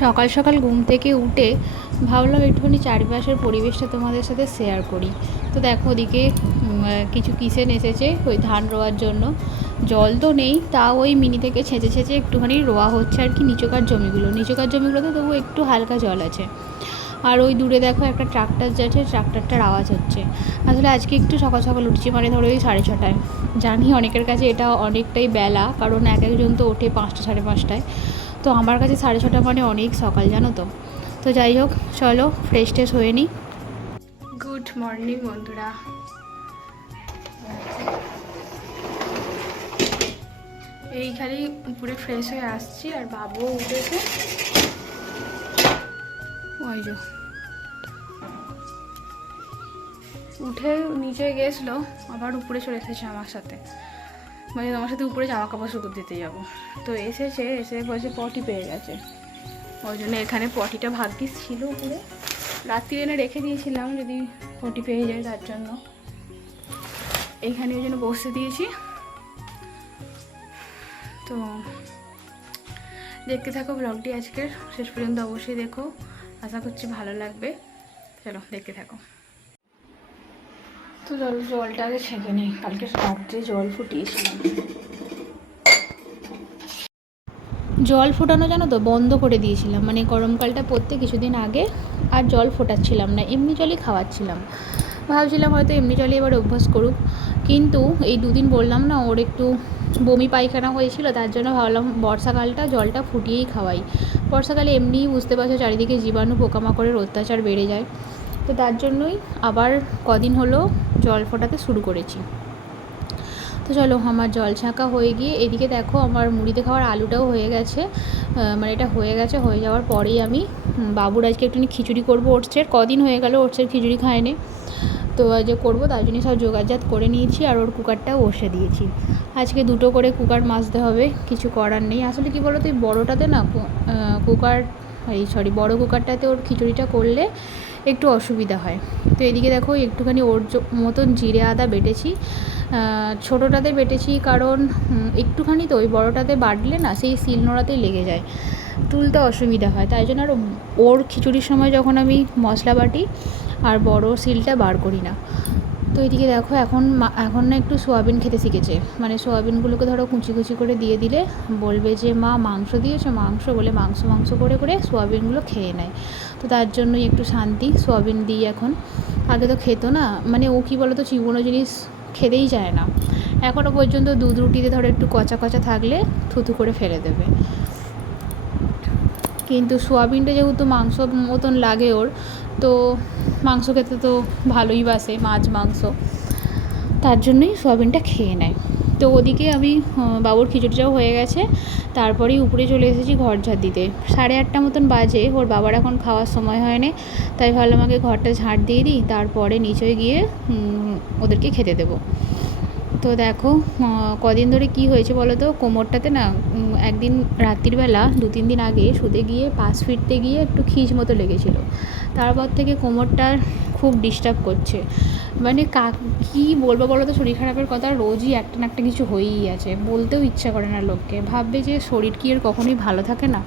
সকাল সকাল ঘুম থেকে উঠে ভাবলাম একটুখানি চারিপাশের পরিবেশটা তোমাদের সাথে শেয়ার করি। তো দেখো ওদিকে কিছু কিসেন এসেছে ওই ধান রোয়ার জন্য। জল তো নেই, তাও ওই মিনি থেকে ছেঁচে ছেঁচে একটুখানি রোয়া হচ্ছে আর কি। নিচকার জমিগুলোতে তবু একটু হালকা জল আছে। আর ওই দূরে দেখো একটা ট্রাক্টর যাচ্ছে, ট্রাক্টরটার আওয়াজ হচ্ছে। আসলে আজকে একটু সকাল সকাল উঠছি, মানে ধরো ওই 6:30টায়। জানি অনেকের কাছে এটা অনেকটাই বেলা, কারণ এক একজন তো ওঠে 5টা 5:30টায়। তো আমার কাছে 6:30 মানে অনেক সকাল, জানো তো। তো যাই হোক, চলো ফ্রেশ ট্রেশ হয়ে নিই। গুড মর্নিং বন্ধুরা। এইখানে উপরে ফ্রেশ হয়ে আসছি, আর বাবুও উঠেছে। ওই যে উঠে নিচে গেছিলো, আবার উপরে চলে এসেছে আমার সাথে। মানে আমার সাথে উপরে জামা কাপড় শুকোতে দিতে যাবো। তো এসে বলছে পটি পেয়ে গেছে। ওই জন্য এখানে পটিটা ভাগ্যিস ছিল উপরে, রাত্রি এনে রেখে দিয়েছিলাম যদি পটি পেয়ে যায়, তার জন্য এইখানে ওই জন্য বসে দিয়েছি। তো দেখতে থাকো ব্লগটি আজকের শেষ পর্যন্ত, অবশ্যই দেখো, আশা করছি ভালো লাগবে। চলো দেখতে থাকো। তো জলটা আগে ছেঁকে নিই, কালকে রাত্রে জল ফুটিয়েছিলাম। জল ফোটানো জানো তো বন্ধ করে দিয়েছিলাম, মানে গরমকালটা পড়তে কিছুদিন আগে আর জল ফোটাচ্ছিলাম না, এমনি জলই খাওয়াচ্ছিলাম। ভাবছিলাম হয়তো এমনি জলে এবার অভ্যাস করুক, কিন্তু এই দুদিন বললাম না ওর একটু বমি পায়খানা হয়েছিল, তার জন্য ভাবলাম বর্ষাকালটা জলটা ফুটিয়েই খাওয়াই। বর্ষাকালে এমনিই বুঝতে পারছো চারিদিকে জীবাণু পোকামাকড়ের অত্যাচার বেড়ে যায়। তো তার জন্যই আবার কদিন হলো জল ফোটাতে শুরু করেছি। তো চলো, আমার জল ছাঁকা হয়ে গিয়ে এদিকে দেখো আমার মুড়িতে খাওয়ার আলুটাও হয়ে গেছে। মানে এটা হয়ে গেছে, হয়ে যাওয়ার পরেই আমি বাবুর আজকে একটুখানি খিচুড়ি করবো ওটসের। কদিন হয়ে গেল ওটসের খিচুড়ি খায়নি, তো যে করবো তার জন্য সব জোগাড়জাত করে নিয়েছি, আর ওর কুকারটাও বসে দিয়েছি। আজকে 2টো করে কুকার মাজতে হবে, কিছু করার নেই। আসলে কি বলো তো, এই বড়োটাতে না বড়ো কুকারটাতে ওর খিচুড়িটা করলে একটু অসুবিধা হয়। তো এদিকে দেখো একটুখানি ওর মতন জিরে আদা বেটেছি। ছোটোটাতে বেটেছি কারণ একটুখানি তো ওই বড়োটাতে বাটলে না সেই শিলনোড়াতেই লেগে যায়, তুলতে অসুবিধা হয়। তাই জন্য আর ওর খিচুড়ির সময় যখন আমি মশলা বাটি আর বড় শিলটা বার করি না। তো এদিকে দেখো এখন না একটু সোয়াবিন খেতে শিখেছে। মানে সোয়াবিনগুলোকে ধরো কুচি কুচি করে দিয়ে দিলে বলবে যে মা মাংস দিয়েছো, মাংস বলে মাংস করে করে সোয়াবিনগুলো খেয়ে নেয়। তো তার জন্যই একটু শান্তি, সোয়াবিন দিই এখন। আগে তো খেতো না, মানে ও কী বলো তো, চিবোনো জিনিস খেতেই যায় না এখনও পর্যন্ত। দুধ রুটিতে ধরো একটু কচা কচা থাকলে থুথু করে ফেলে দেবে। কিন্তু সোয়াবিনটা যেহেতু মাংস মতন লাগে ওর, তো মাংস খেতে তো ভালোই বাসে, মাছ মাংস, তার জন্যই সোয়াবিনটা খেয়ে নেয়। তো ওদিকে আমি বাবুর খিচুড়িটাও হয়ে গেছে, তারপরেই উপরে চলে এসেছি ঘর ঝাড় দিতে। 8:30 মতন বাজে, ওর বাবার এখন খাওয়ার সময় হয়নি, তাই ভাবলাম আগে ঘরটা ঝাড় দিয়ে দিই, তারপরে নিচে গিয়ে ওদেরকে খেতে দেবো। তো দেখো কদিন ধরে কি হয়েছে বলো তো, কোমরটাতে না একদিন রাত্রিবেলা 2-3 দিন আগে শুতে গিয়ে পাশ ফিরতে গিয়ে একটু খিঁচ মতো লেগেছিল। তারপর থেকে কোমরটা খুব ডিস্টার্ব করছে। মানে কী বলবো বলো তো, শরীর খারাপের কথা রোজই একটা না একটা কিছু হয়েই আছে, বলতেও ইচ্ছা করে না লোককে, ভাববে যে শরীর কি আর কখনোই ভালো থাকে না।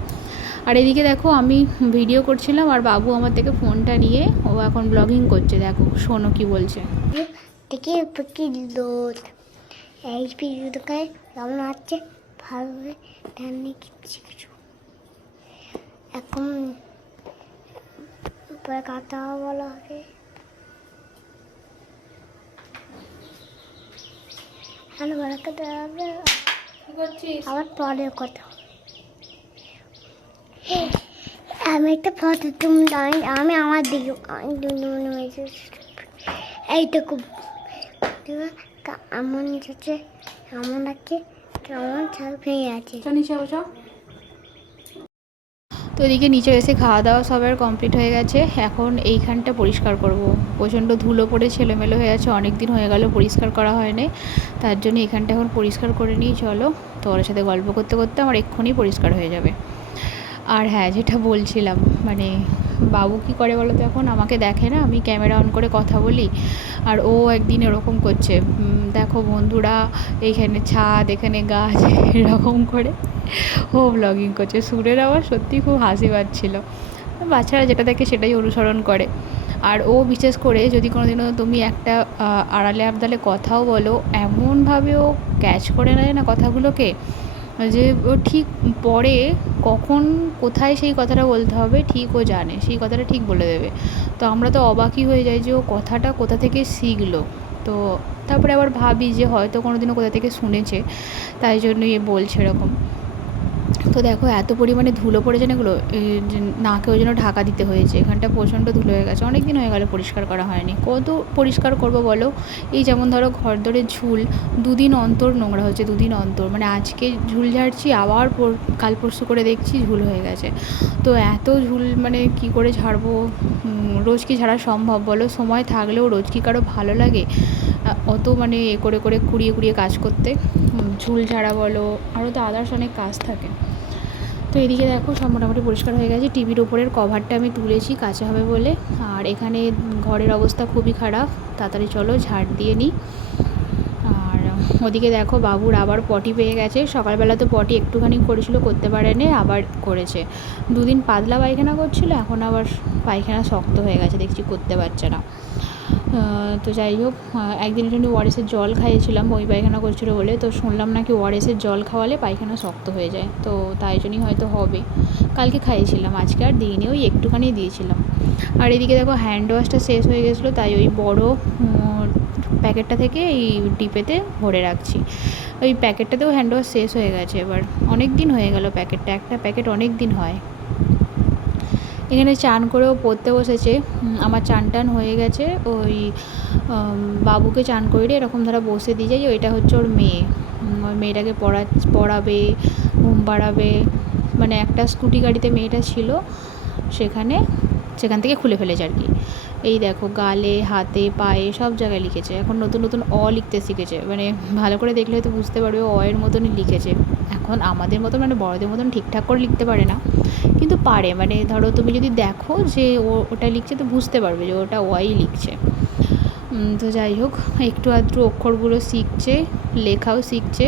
আর এদিকে দেখো আমি ভিডিও করছিলাম আর বাবু আমার থেকে ফোনটা নিয়ে ও এখন ব্লগিং করছে। দেখো শোনো কি বলছে। এই ভিডিওটাকে কেমন হচ্ছে ভালোভাবে জানি কিছু। এখন কথা বলা হবে, আবার পরে কথা। আমি একটা ফটো তুমি আমি আমার দিকে এইটুকু এমন যাচ্ছে, এমন আছে, কেমন ভেঙে আছে। নিচে বসো। তো এদিকে নিচে এসে খাওয়া দাওয়া সবার কমপ্লিট হয়ে গেছে। এখন এইখানটা পরিষ্কার করব। প্রচণ্ড ধুলো পড়ে ছেলেমেলো হয়ে আছে, অনেক দিন হয়ে গেল পরিষ্কার করা হয়নি, তার জন্য এখানটা এখন পরিষ্কার করে নিই। চলো, তো ওর সাথে গল্প করতে করতে আমার এক্ষুনি পরিষ্কার হয়ে যাবে। আর হ্যাঁ, যেটা বলছিলাম, মানে বাবু কী করে বলো তো, এখন আমাকে দেখে না আমি ক্যামেরা অন করে কথা বলি, আর ও একদিন এরকম করছে, দেখো বন্ধুরা এইখানে ছাদ, এখানে গাছ, এরকম করে ও ব্লগিং করছে। সুরের আবার সত্যি খুব হাসি পাচ্ছিলো। বাচ্চারা যেটা দেখে সেটাই অনুসরণ করে। আর ও বিশেষ করে যদি কোনোদিনও তুমি একটা আড়ালে আবদালে কথাও বলো, এমনভাবে ও ক্যাচ করে নেয় না কথাগুলোকে, যে ও ঠিক পরে কখন কোথায় সেই কথাটা বলতে হবে ঠিক ও জানে, সেই কথাটা ঠিক বলে দেবে। তো আমরা তো অবাকই হয়ে যাই যে ও কথাটা কোথা থেকে শিখলো। তো তারপরে আবার ভাবি যে হয়তো কোনো দিনও কোথা থেকে শুনেছে, তাই জন্যই এ বলছে এরকম। তো দেখো এত পরিমাণে ধুলো পড়েছে না, এগুলো নাকেও যেন ঢাকা দিতে হয়েছে, এখানটা প্রচণ্ড ধুলো হয়ে গেছে, অনেক দিন হয়ে গেল পরিষ্কার করা হয়নি। কত পরিষ্কার করব বলো, এই যেমন ধরো ঘরদোরের ঝুল দুদিন অন্তর নোংরা হচ্ছে, দুদিন অন্তর, মানে আজকে ঝুল ঝাড়ছি আবার কাল পরশু করে দেখছি ঝুল হয়ে গেছে। তো এত ঝুল মানে কি করে ঝাড়বো, রোজ কি ঝাড়া সম্ভব বলো? সময় থাকলেও রোজ কি কারো ভালো লাগে অত মানে এ করে করে কুড়িয়ে কুড়িয়ে কাজ করতে? ঝুল ঝাড়া বলো, আরও তো আদার্স অনেক কাজ থাকে। তো এদিকে দেখো সব মোটামুটি পরিষ্কার হয়ে গেছে, টিভির ওপরের কভারটা আমি তুলেছি কাচা হবে বলে। আর এখানে ঘরের অবস্থা খুবই খারাপ, তাড়াতাড়ি চলো ঝাড় দিয়ে নিই। আর ওদিকে দেখো বাবুর আবার পটি পেয়ে গেছে, সকালবেলা তো পটি একটুখানি করেছিল, করতে পারেনি, আবার করেছে। দুদিন পাতলা পায়খানা করছিল, এখন আবার পায়খানা শক্ত হয়ে গেছে, দেখছি করতে পারছে না। তো যাই হোক, একদিন একটু ওআরএসের জল খাইয়েছিলাম ওই পায়খানা করছিলো বলে, তো শুনলাম নাকি ওআরএসের জল খাওয়ালে পায়খানা শক্ত হয়ে যায়, তো তাই জন্যই হয়তো হবে। কালকে খাইয়েছিলাম, আজকে আর দিইনি, ওই একটুখানি দিয়েছিলাম। আর এদিকে দেখো হ্যান্ড ওয়াশটা শেষ হয়ে গেছিলো, তাই ওই বড় প্যাকেটটা থেকে এই ডিপেতে ভরে রাখছি। ওই প্যাকেটটাতেও হ্যান্ড ওয়াশ শেষ হয়ে গেছে, এবার অনেক দিন হয়ে গেল প্যাকেটটা, একটা প্যাকেট অনেক দিন হয়। এখানে চান করেও পড়তে বসেছে, আমার চান টান হয়ে গেছে। ওই বাবুকে চান করে এরকম ধরা বসে দিয়ে যাই, ওইটা হচ্ছে ওর মেয়ে, ওই মেয়েটাকে পড়াবে, ঘুম পাড়াবে। মানে একটা স্কুটি গাড়িতে মেয়েটা ছিল, সেখান থেকে খুলে ফেলেছে আর কি। এই দেখো গালে, হাতে, পায়ে সব জায়গায় লিখেছে, এখন নতুন নতুন লিখতে শিখেছে, মানে ভালো করে দেখলে হয়তো বুঝতে পারবে এর মতনই লিখেছে। এখন আমাদের মতন মানে বড়দের মতন ঠিকঠাক করে লিখতে পারে না, কিন্তু পারে, মানে ধরো তুমি যদি দেখো যে ওটা লিখছে তো বুঝতে পারবে যে ওটা লিখছে। তো যাই হোক, একটু আধটু অক্ষরগুলো শিখছে, লেখাও শিখছে,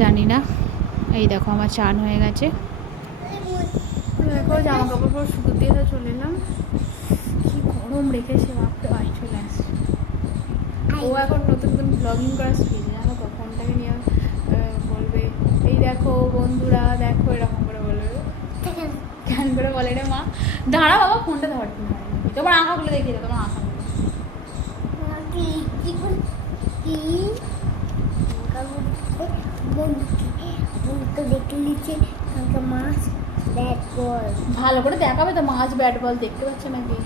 জানি না। এই দেখো আমার চান হয়ে গেছে, দেখো জামা কাপড় শুকো দিয়ে তো চলে এলাম। কি গরম রেখেছে বাপরে, বাড়ি চলে আসছে। ও এখন নতুন নতুন ব্লগিং করা শিখেছে, জানো তো, ফোনটাকে নিয়ে বলবে এই দেখো বন্ধুরা দেখো, এরকম করে বলবে, গান করে বলে রে মা। দাঁড়া বাবা, ফোনটা ধর, তোমার আঁকাগুলো দেখিয়ে দাও, তোমার আঁকাগুলো। ভালো করে দেখাবে তো, মাছ ব্যাট বল দেখতে পাচ্ছে নাকি?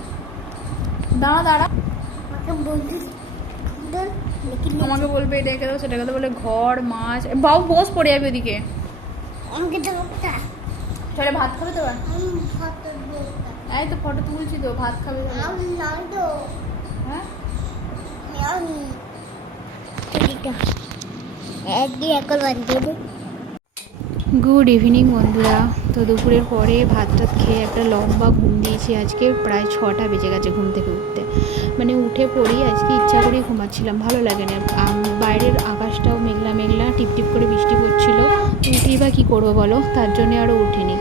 দাঁড়া দাঁড়া, আমাকে বলবে দেখে দাও, সেটাকে তো বলে ঘর মাছ। বাবু বস পড়ে যাবে ওদিকে, চলে ভাত খাবে তো? এই তো ফটো তুলছি তো, ভাত খাবে হ্যাঁ? গুড ইভিনিং বন্ধুরা। তো দুপুরের পরে ভাত টাত খেয়ে একটা লম্বা ঘুম দিয়েছি, আজকে প্রায় 6টা বেজে গেছে ঘুম থেকে উঠতে, মানে উঠে পড়ি আজকে ইচ্ছা করেই ঘুমাচ্ছিলাম, ভালো লাগে না। বাইরের আকাশটাও মেঘলা মেঘলা, টিপটিপ করে বৃষ্টি পড়ছিলো, উঠেই বা কী করবো বলো, তার জন্যে আরও উঠিনি।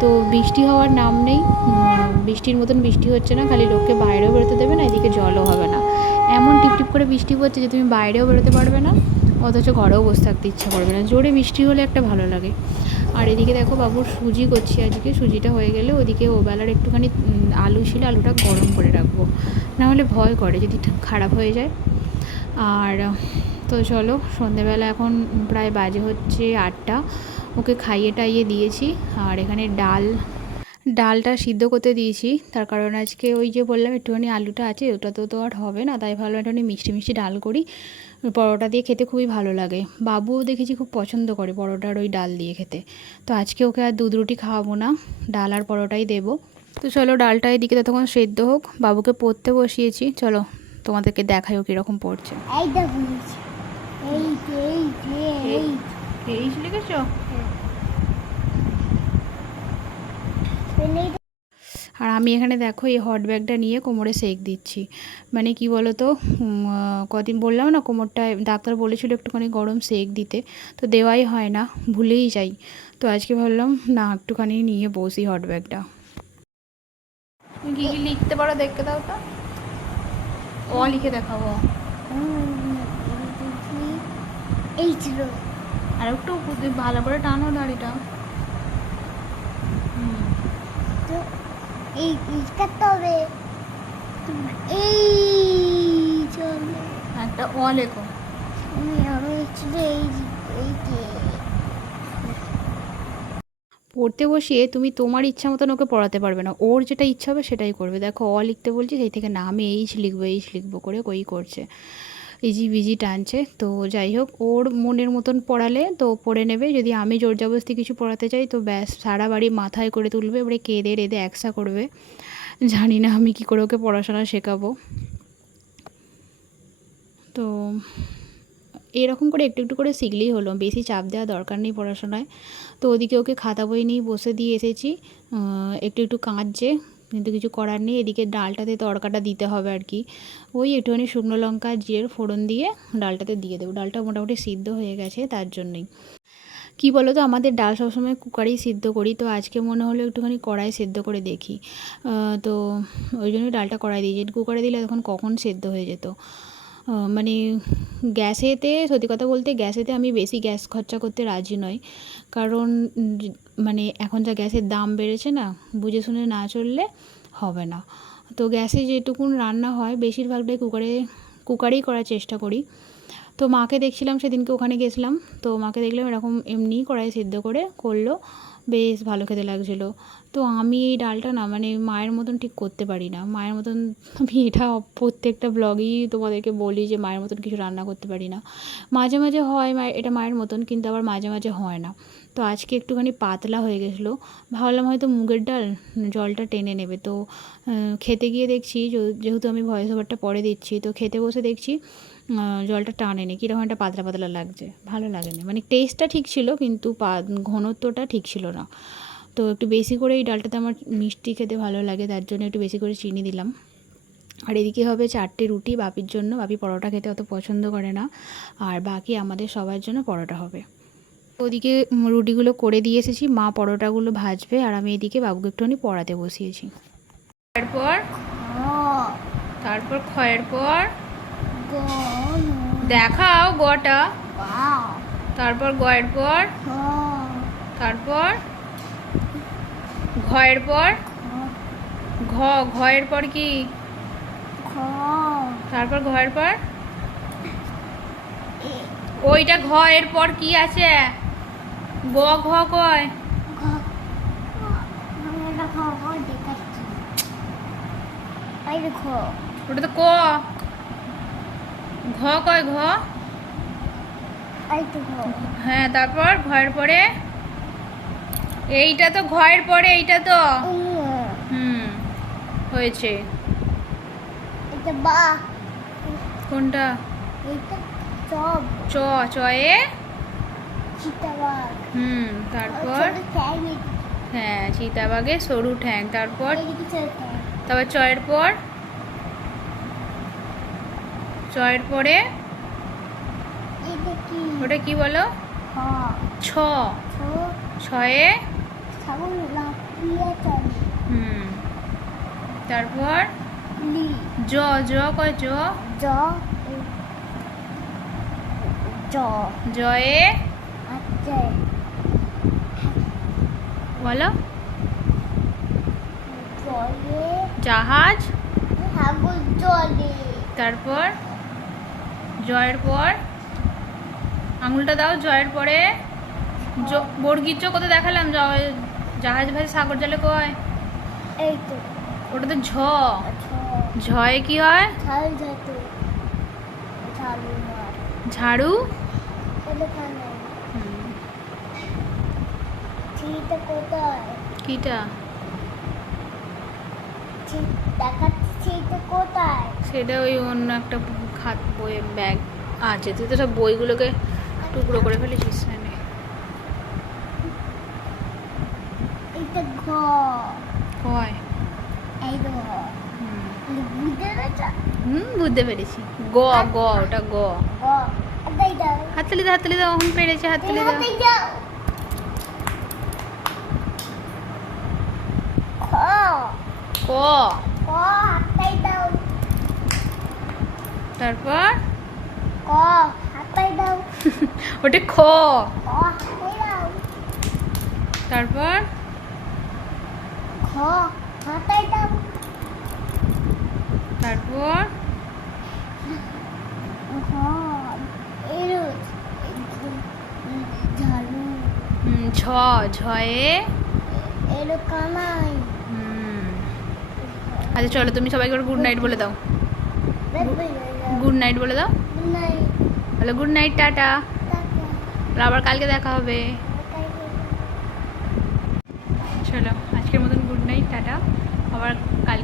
তো বৃষ্টি হওয়ার নাম নেই, বৃষ্টির মতন বৃষ্টি হচ্ছে না, খালি লোককে বাইরেও বেরোতে দেবে না, এদিকে জলও হবে না, এমন টিপটিপ করে বৃষ্টি পড়ছে যে তুমি বাইরেও বেরোতে পারবে না, অথচ ঘরেও বসে থাকতে ইচ্ছা করবে না। জোরে বৃষ্টি হলে একটা ভালো লাগে। আর এদিকে দেখো বাবুর সুজি করছি আজকে, সুজিটা হয়ে গেলে ওদিকে ওবেলার একটুখানি আলু ছিল, আলুটা গরম করে রাখবো, নাহলে ভয় করে যদি খারাপ হয়ে যায়। আর তো চলো, সন্ধেবেলা এখন প্রায় বাজে হচ্ছে 8টা, ওকে খাইয়ে টাইয়ে দিয়েছি। আর এখানে ডালটা সিদ্ধ করতে দিয়েছি, তার কারণ আজকে ওই যে বললাম একটুখানি আলুটা আছে, ওটা তো আর হবে না, তাই ভালো একটুখানি মিষ্টি মিষ্টি ডাল করি, পরোটা দিয়ে খেতে খুবই ভালো লাগে। বাবুও দেখেছি খুব পছন্দ করে পরোটার ওই ডাল দিয়ে খেতে। তো আজকে ওকে আর দুধ রুটি খাওয়াবো না, ডাল আর পরোটাই দেবো। তো চলো ডালটা এদিকে ততক্ষণ সেদ্ধ হোক, বাবুকে পড়তে বসিয়েছি, চলো তোমাদেরকে দেখাই ও কীরকম পড়ছে। এই লিখেছ? আর আমি এখানে দেখো এই হট ব্যাগটা নিয়ে কোমরে সেঁক দিচ্ছি। মানে কি বলো তো, কদিন বললাম না কোমরটায় ডাক্তার বলেছিল একটুখানি গরম সেঁক দিতে, তো দেওয়াই হয় না, ভুলেই যাই। তো আজকে ভাবলাম না একটুখানি নিয়ে বসি হট ব্যাগটা। তুমি কী কী লিখতে পারো দেখতে দাও তো, লিখে দেখাবো। এই ছিল, আর একটু ভালো করে টানো দাড়িটা। তো এই করতে হবে, এই চলো একটা লেখো। আমি ছিল এই পড়তে বসিয়ে তুমি তোমার ইচ্ছা মতন ওকে পড়াতে পারবে না, ওর যেটা ইচ্ছা হবে সেটাই করবে। দেখো লিখতে বলছি সেই থেকে না আমি এইচ লিখবো করে করছে, ইজি বিজি টানছে। তো যাই হোক, ওর মনের মতন পড়ালে তো পড়ে নেবে, যদি আমি জোর জবরদস্তি কিছু পড়াতে চাই তো ব্যাস সারা বাড়ি মাথায় করে তুলবে, এবারে কেঁদে রেঁদে একসা করবে। জানি না আমি কী করে ওকে পড়াশোনা শেখাবো। তো এরকম করে একটু একটু করে শিখলেই হলো, বেশি চাপ দেওয়া দরকার নেই পড়াশোনায়। তো ওদিকে ওকে খাতা বই নিয়ে বসে দিয়ে এসেছি, একটু একটু কাঁদছে, কিন্তু কিছু করার নেই। এদিকে ডালটাতে তড়কাটা দিতে হবে আর কি, ওই একটুখানি শুকনো লঙ্কা জিরের ফোড়ন দিয়ে ডালটাতে দিয়ে দেবো। ডালটা মোটামুটি সিদ্ধ হয়ে গেছে, তার জন্যই। কী বলো তো, আমাদের ডাল সবসময় কুকারেই সিদ্ধ করি, তো আজকে মনে হলো একটুখানি কড়াই সেদ্ধ করে দেখি। তো ওই জন্যই ডালটা কড়াই দিয়েছি, কুকারে দিলে তখন কখন সেদ্ধ হয়ে যেত। মানে গ্যাসেতে, সত্যি কথা বলতে গ্যাসেতে আমি বেশি গ্যাস খরচা করতে রাজি নই, কারণ মানে এখন যা গ্যাসের দাম বেড়েছে না, বুঝে শুনে না চললে হবে না। তো গ্যাসে যেটুকুন রান্না হয় বেশিরভাগটাই কুকারেই করার চেষ্টা করি। তো মাকে দেখছিলাম সেদিনকে, ওখানে গেছিলাম, তো মাকে দেখলাম এরকম এমনি কড়াই সিদ্ধ করে করলো, বেশ ভালো খেতে লাগছিলো। তো আমি এই ডালটা না মানে মায়ের মতন ঠিক করতে পারি না, মায়ের মতন। আমি এটা প্রত্যেকটা ব্লগেই তোমাদেরকে বলি যে মায়ের মতন কিছু রান্না করতে পারি না। মাঝে মাঝে হয় এটা মায়ের মতন, কিন্তু আবার মাঝে মাঝে হয় না। তো আজকে একটুখানি পাতলা হয়ে গেছিলো, ভাবলাম হয়তো মুগের ডাল জলটা টেনে নেবে। তো খেতে গিয়ে দেখছি, যেহেতু আমি ভয়েস ওভারটা পরে দিচ্ছি, তো খেতে বসে দেখছি জলটা টানেনি, কীরকম একটা পাতলা পাতলা লাগছে, ভালো লাগেনি। মানে টেস্টটা ঠিক ছিল কিন্তু ঘনত্বটা ঠিক ছিল না। তো একটু বেশি করে এই ডালটাতে আমার মিষ্টি খেতে ভালো লাগে, তার জন্য একটু বেশি করে চিনি দিলাম। আর এদিকে হবে 4টে রুটি বাপির জন্য, বাপি পরোটা খেতে অত পছন্দ করে না, আর বাকি আমাদের সবার জন্য পরোটা হবে। ওদিকে রুটিগুলো করে দিয়ে এসেছি, মা পরোটাগুলো ভাজবে, আর আমি এদিকে বাবুকে একটুখানি পড়াতে বসিয়েছি। তারপর খয়ের পর দেখাও গটা, তারপর গয়ের পর, তারপর ঘয়ের পর, ঘয়ের পর কি, তারপর ঘয়ের পর, ওইটা ঘয়ের পর কি আছে, ঘ কয়, ওটা তো ক, ঘ কয়, ঘ। হ্যাঁ, তারপর ঘয়ের পরে, এইটা তো ঘয়ের পরে, এইটা তো হয়েছে। কোনটা? চয়ে চিতাবাঘ। তারপর হ্যাঁ, চিতাবাঘের সরু ঠ্যাং। তারপর চয়ের পর, চয়ের পরে ওটা কি বলো, ছ, ছয়ে তারপর জ, জ কয়, জ, জয়ে বলো, জাহাজ। তারপর জয়ের পর আঙুলটা দাও, জয়ের পরে বর্গির চ কত দেখালাম, জাহাজ ভাসে সাগর জলে কয়, এই তো ওটা তো ঝ। ঝয়ে কি হয়, ঝাড়ু। কিটা সেটা ওই অন্য একটা খাত বইয়ের ব্যাগ আছে, তুই তো সব বইগুলোকে টুকরো করে ফেলেছিস। কয় বুঝতে পেরেছি। গ গ ওটা গ। গ হাতাই দাও হাততালি দাও, হাততালি দাও, এখন পেরেছে, হাততালি দাও। হাতাই দাও খ ক, ক হাতাই দাও তারপর ক হাতাই দাও ওটা খ, ক হাতাই দাও তারপর খ হাতাই দাও তারপর খ এরো ঝালু ঝ, ঝয়ে এরো কানাই আচ্ছা চলো তুমি সবাইকে গুড নাইট বলে দাও। গুড নাইট বলে দাও। নাই বলো গুড নাইট, টাটা, টাটা আবার কালকে দেখা হবে। চলো আজকের মতন গুড নাইট, টাটা, আবার কালকে